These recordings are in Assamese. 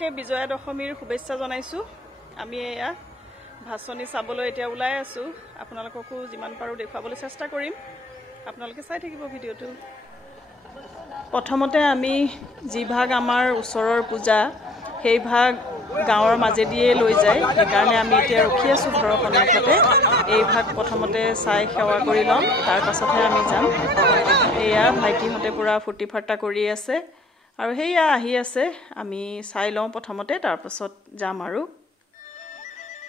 সকলোকে বিজয়া দশমীৰ শুভেচ্ছা জনাইছো আমি এয়া ভাষণী চাবলৈ এতিয়া ওলাই আছো আপোনালোককো যিমান পাৰো দেখাবলৈ চেষ্টা কৰিম আপোনালোকে চাই থাকিব ভিডিওটো প্ৰথমতে আমি যি ভাগ আমাৰ ওচৰৰ পূজা সেই ভাগ গাঁৱৰ মাজেদিয়ে লৈ যায় সেইকাৰণে আমি এতিয়া ৰখি আছো ঘৰৰ সন্মুখতে এই ভাগ প্ৰথমতে চাই সেৱা কৰি লম তাৰ পাছতহে আমি যাম এয়া ভাইটিহঁতে পুৰা ফুটি ফাটা কৰি আছে আৰু হেয়া আহি আছে আমি চাই লওঁ প্ৰথমতে তাৰ পাছত যাম আৰু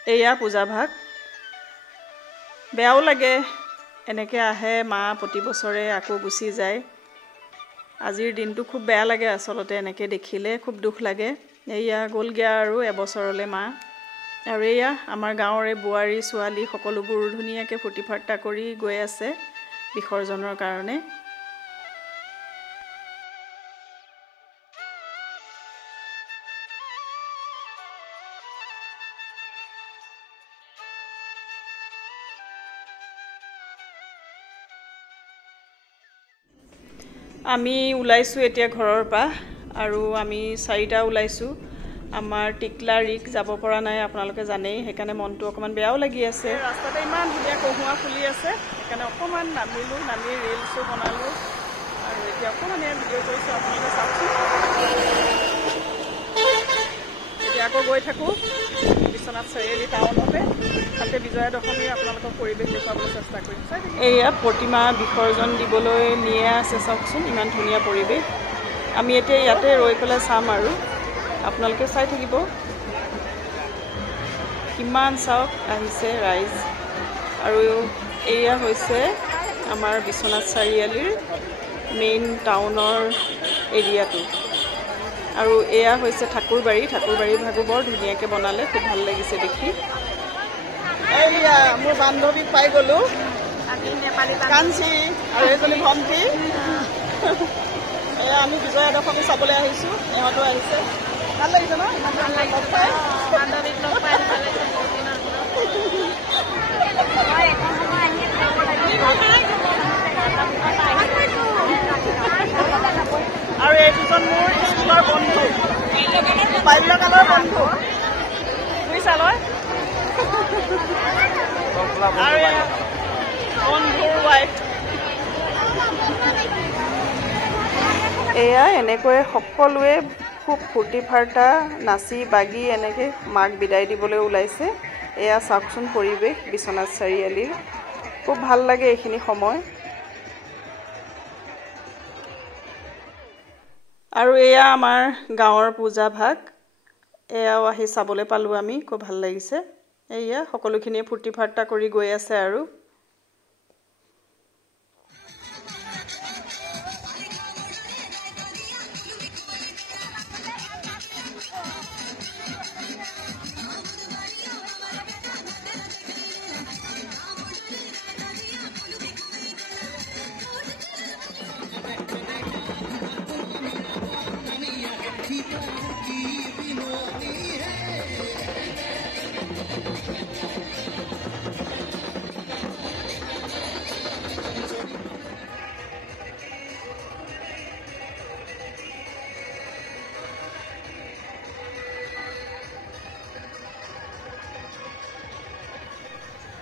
এয়া পূজা ভাগ বেয়াও লাগে এনেকে আহে মা প্ৰতি বছৰে আকৌ গুচি যায় আজিৰ দিনটো খুব বেয়া লাগে আসলতে এনেকে দেখিলে খুব দুখ লাগে এয়া গলগে আৰু এবছৰলে মা আৰু এয়া আমাৰ গাঁৱৰে বুৱাৰী ছোৱালী সকলোবোৰ ধুনীয়াকে ফুটি ফাটা কৰি গৈ আছে বিসৰ্জনৰ কাৰণে আমি উলাইছো এতিয়া ঘৰৰ পৰা আৰু আমি চাৰিটা উলাইছো আমাৰ টিকলা ৰিক যাব পৰা নাই আপোনালোকে জানেই হেকানে মনটো অকমান বেয়াও লাগি আছে ৰাস্তাতে ইমান ধুনীয়া কহুৱা ফুলি আছে হেকানে অকমান নামিলো নামি ৰিলছো বনালো আৰু এতিয়া অকমান ভিডিও কৰিছো আপোনালোকে চাওকচোন এতিয়া আকৌ গৈ থাকো বিশ্বনাথ চাৰিআলি টাউনতে তাতে বিজয়া দশমী আপোনালোকক পৰিৱেশ দেখুৱাবলৈ চেষ্টা কৰিম এয়া প্ৰতিমা বিসৰ্জন দিবলৈ নিয়ে আছে চাওকচোন ইমান ধুনীয়া পৰিৱেশ আমি এতিয়া ইয়াতে ৰৈ পেলাই চাম আৰু আপোনালোকে চাই থাকিব কিমান চাওক আহিছে ৰাইজ আৰু এয়া হৈছে আমাৰ বিশ্বনাথ চাৰিআলিৰ মেইন টাউনৰ এৰিয়াটো আৰু এয়া হৈছে ঠাকুৰবাৰী ভাগো বৰ ধুনীয়াকে বনালে খুব ভাল লাগিছে দেখি এয়া মোৰ বান্ধৱীক পাই গলো কাঞ্চি আৰু এজনী ভণ্টি এয়া আমি বিজয়া দশমী চাবলৈ আহিছো এহঁতো আহিছে ভাল লাগিছে ন ইমান ভাল লাগিছে বান্ধৱীক লগ পাই ভাল লাগিছে আৰু এই দুজন মোৰ স্কুলৰ বন্ধু বাল্যকালৰ বন্ধু বুজিছা লয় আৰু বন্ধুৰ ৱাইফ এয়া এনেকৈ সকলোৱে খুব ফূৰ্তি ফাৰ্তা নাচি বাগি এনেকৈ মাক বিদায় দিবলৈ ওলাইছে এয়া চাওকচোন পৰিৱেশ বিশ্বনাথ চাৰিআলিৰ খুব ভাল লাগে এইখিনি সময় আৰু এয়া আমাৰ গাঁৱৰ পূজা ভাগ এয়াও আহি চাবলৈ পালো আমি খুব ভাল লাগিছে এয়া সকলোখিনি ফূৰ্তি ফাৰ্তা কৰি গৈ আছে আৰু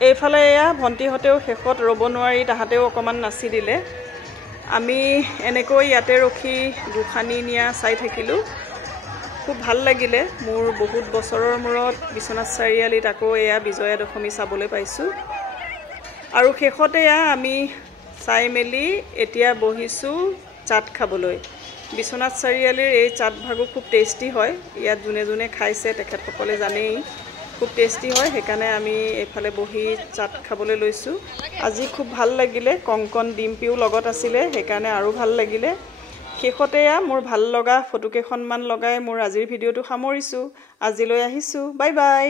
এইফালে এয়া ভণ্টিহঁতেও শেষত ৰ'ব নোৱাৰি তাহাঁতেও অকণমান নাচি দিলে আমি এনেকৈ ইয়াতে ৰখি গোসানী নিয়া চাই থাকিলোঁ খুব ভাল লাগিলে মোৰ বহুত বছৰৰ মূৰত বিশ্বনাথ চাৰিআলিত আকৌ এয়া বিজয়া দশমী চাবলৈ পাইছোঁ আৰু শেষতে এয়া আমি চাই মেলি এতিয়া বহিছোঁ চাট খাবলৈ বিশ্বনাথ চাৰিআলিৰ এই চাট ভাগো খুব টেষ্টি হয় ইয়াত যোনে যোনে খাইছে তেখেতসকলে জানেই খুব টেষ্টি হয় হেকানে আমি এইফালে বহি চাট খাবলৈ লৈছো আজি খুব ভাল লাগিলে কংকন ডিম্পিও লগত আছিলে হেকানে আৰু ভাল লাগিলে শেষতে মোৰ ভাল লগা ফটো কেইখনমান লগাই মোৰ আজিৰ ভিডিওটো সামৰিছো আজিলৈ আহিছো বাই বাই